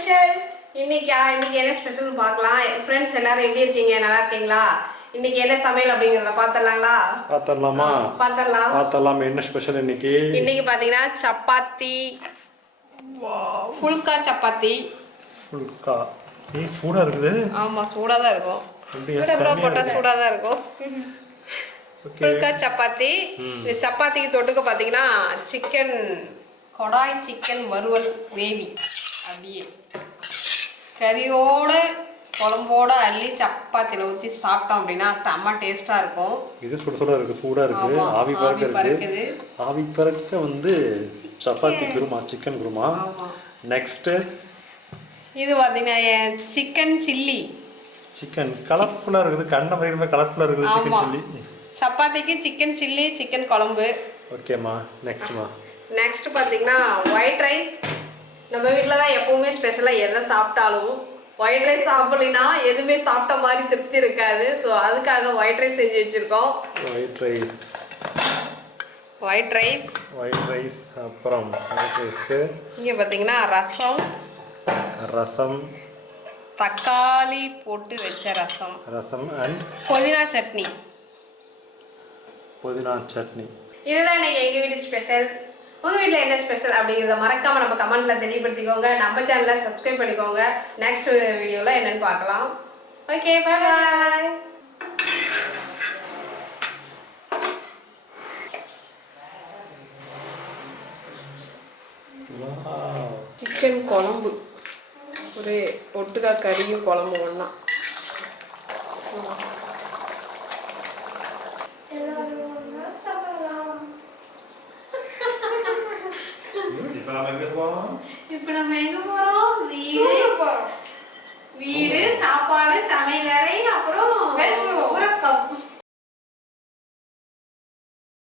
Special? இன்னைக்கு என்ன special பார்க்கலாம். ஃப்ரெண்ட்ஸ் எல்லாரும் எப்படி இருக்கீங்க? நல்லா இருக்கீங்களா? இன்னைக்கு என்ன சமையல் அப்படிங்கறத பார்த்தறலாங்களா? பார்த்தறலாம். என்ன ஸ்பெஷல் இன்னைக்கு? இன்னைக்கு பாத்தீங்கன்னா சப்பாத்தி. வாவ். ஃபுல்கா சப்பாத்தி. ஃபுல்கா. சூடா இருக்குது. ஆமா, சூடா தான் இருக்கும். சூடா போட்டா சூடா தான் இருக்கும். ஃபுல்கா சப்பாத்தி. இந்த சப்பாத்திக்கு தொட்டுக்க பாத்தீங்கன்னா சிக்கன் கடாய் சிக்கன் வறுவல் கிரேவி. அப்படியே கறியோட குழம்போட அள்ளி சப்பாத்தியில் ஊற்றி சாப்பிட்டோம் அப்படின்னா செம்ம டேஸ்ட்டாக இருக்கும். இது சூடாக இருக்குது. ஆவி பறக்குது. ஆவி பறக்க வந்து சப்பாத்தி குருமா, சிக்கன் குருமா. நெக்ஸ்ட்டு இது பார்த்தீங்கன்னா சிக்கன் சில்லி. சிக்கன் கலர்ஃபுல்லாக இருக்குது. கண்ணை பயிர்மே கலர்ஃபுல்லாக இருக்குது. Chicken chilli. சப்பாத்திக்கு சிக்கன் சில்லி, சிக்கன் குழம்பு. ஓகேம்மா. நெக்ஸ்ட் பார்த்தீங்கன்னா ஒயிட் ரைஸ். நம்ம வீட்டில் தான் எப்பவுமே ஸ்பெஷலாக எதை சாப்பிட்டாலும் ஒயிட் ரைஸ் சாப்பிடலைன்னா எதுவுமே சாப்பிட்ட மாதிரி திருப்தி இருக்காது. ஸோ அதுக்காக ஒயிட் ரைஸ் செஞ்சு வச்சுருக்கோம். ஒயிட் ரைஸ் அப்புறம் இங்கே பார்த்தீங்கன்னா ரசம் தக்காளி போட்டு வச்ச ரசம் அண்ட் புதினா சட்னி. இதுதான் இன்னைக்கு எங்கள் வீட்டு ஸ்பெஷல். உங்கள் வீட்டில் என்ன ஸ்பெஷல் அப்படிங்கிறத மறக்காமல் நம்ம கமெண்ட்டில் தெரியப்படுத்திக்கோங்க. நம்ம சேனலை சப்ஸ்கிரைப் பண்ணிக்கோங்க. நெக்ஸ்ட் வீடியோவில் என்னென்னு பார்க்கலாம். ஓகே, பாய். சிக்கன் குழம்பு ஒரு ஒட்டுக்கா கறியும் குழம்பு ஒன்றா. இப்ப நம்ம எங்க போறோம்? வீடு, சாப்பாடு, சமையல் அறை, அப்புறம் உறக்கம்.